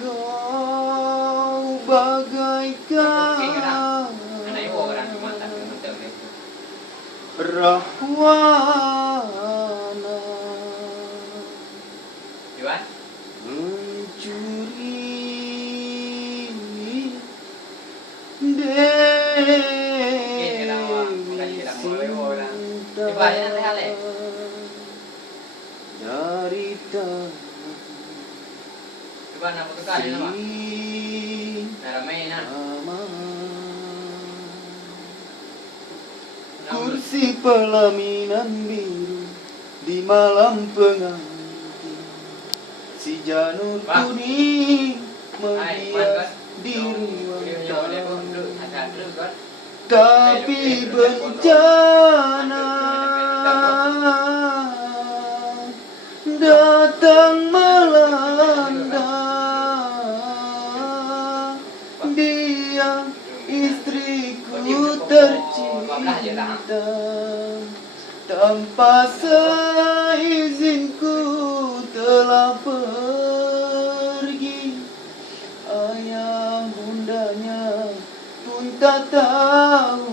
Kau bagaikan rahwana mencuri cinta dari tanah kursi pelaminan biru di malam pengantin, si janur kuning menghias di ruang tamu. Tapi bencana datang melanda, dia istriku tercinta, tanpa seizinku telah pergi. Ayah bundanya pun tak tahu